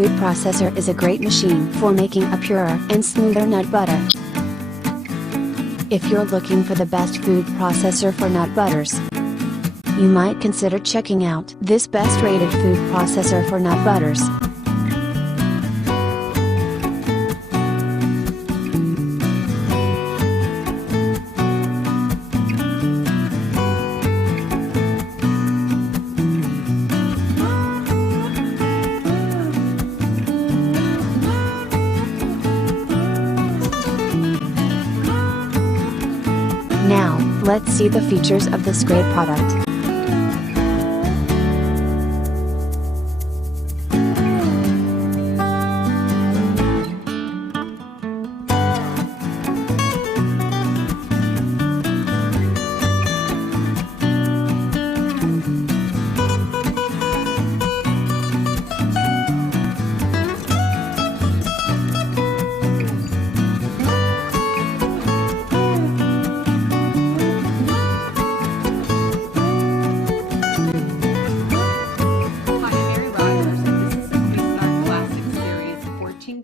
food processor is a great machine for making a purer and smoother nut butter. If you're looking for the best food processor for nut butters, you might consider checking out this best-rated food processor for nut butters. Now, let's see the features of this great product.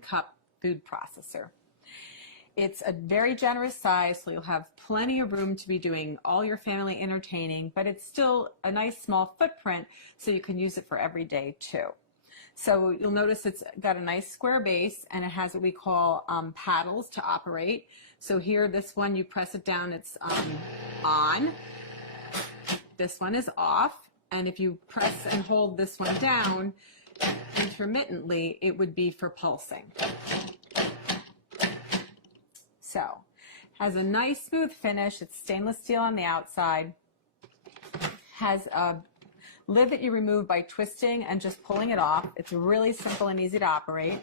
Cup food processor. It's a very generous size, so you'll have plenty of room to be doing all your family entertaining, but it's still a nice small footprint, so you can use it for every day too. So you'll notice it's got a nice square base, and it has what we call paddles to operate. So here, this one, you press it down, it's on. This one is off, and if you press and hold this one down intermittently, it would be for pulsing. So, has a nice smooth finish. It's stainless steel on the outside. Has a lid that you remove by twisting and just pulling it off. It's really simple and easy to operate.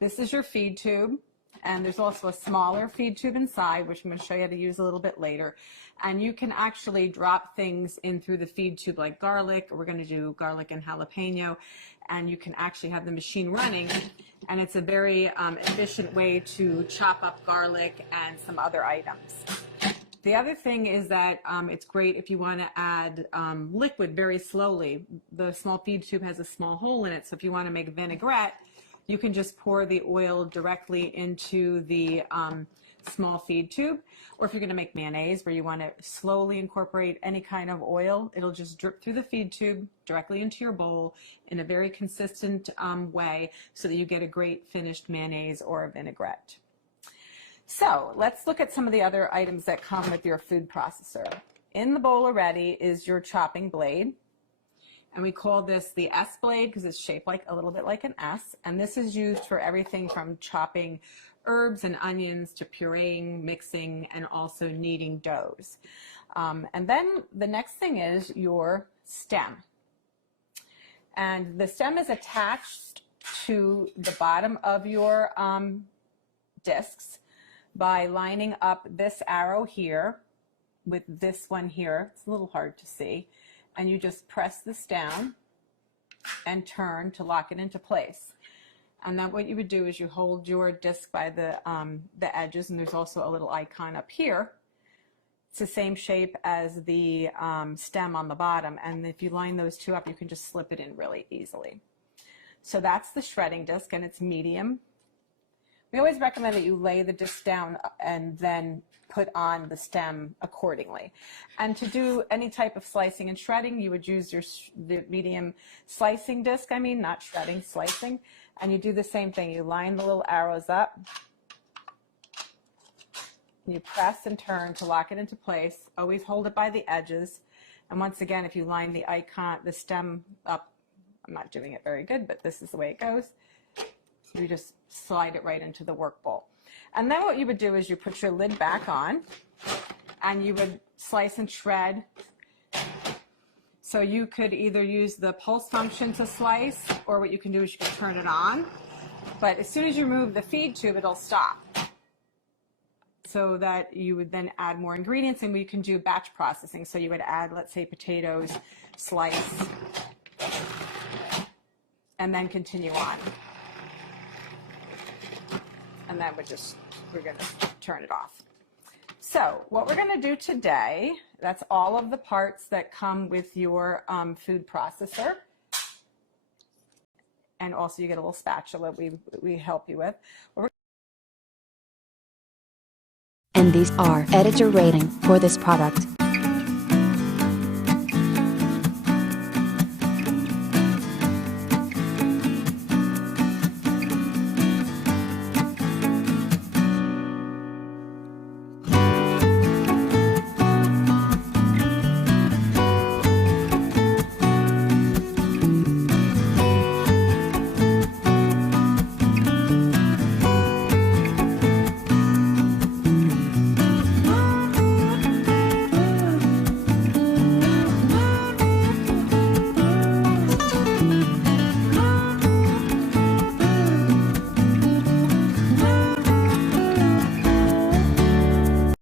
This is your feed tube, and there's also a smaller feed tube inside, which I'm going to show you how to use a little bit later. And you can actually drop things in through the feed tube like garlic. We're going to do garlic and jalapeno, and you can actually have the machine running, and it's a very efficient way to chop up garlic and some other items. The other thing is that it's great if you want to add liquid very slowly. The small feed tube has a small hole in it, so if you want to make vinaigrette, you can just pour the oil directly into the small feed tube. Or if you're going to make mayonnaise where you want to slowly incorporate any kind of oil, it'll just drip through the feed tube directly into your bowl in a very consistent way, so that you get a great finished mayonnaise or a vinaigrette. So let's look at some of the other items that come with your food processor. In the bowl already is your chopping blade. And we call this the S blade because it's shaped like a little bit like an S. And this is used for everything from chopping herbs and onions to pureeing, mixing, and also kneading doughs. And then the next thing is your stem. And the stem is attached to the bottom of your discs by lining up this arrow here with this one here. It's a little hard to see. And you just press this down and turn to lock it into place. And then what you would do is you hold your disc by the edges, and there's also a little icon up here. It's the same shape as the stem on the bottom, and if you line those two up, you can just slip it in really easily. So that's the shredding disc, and it's medium. We always recommend that you lay the disc down and then put on the stem accordingly. And to do any type of slicing and shredding, you would use the medium slicing disc, not shredding, slicing. And you do the same thing. You line the little arrows up. You press and turn to lock it into place. Always hold it by the edges. And once again, if you line the stem up, I'm not doing it very good, but this is the way it goes. You just slide it right into the work bowl. And then what you would do is you put your lid back on, and you would slice and shred. So you could either use the pulse function to slice, or what you can do is you can turn it on. But as soon as you remove the feed tube, it'll stop. So that you would then add more ingredients, and we can do batch processing. So you would add, let's say, potatoes, slice, and then continue on. And then we're going to turn it off. So what we're going to do today, that's all of the parts that come with your food processor. and also you get a little spatula we help you with. And these are editor rating for this product.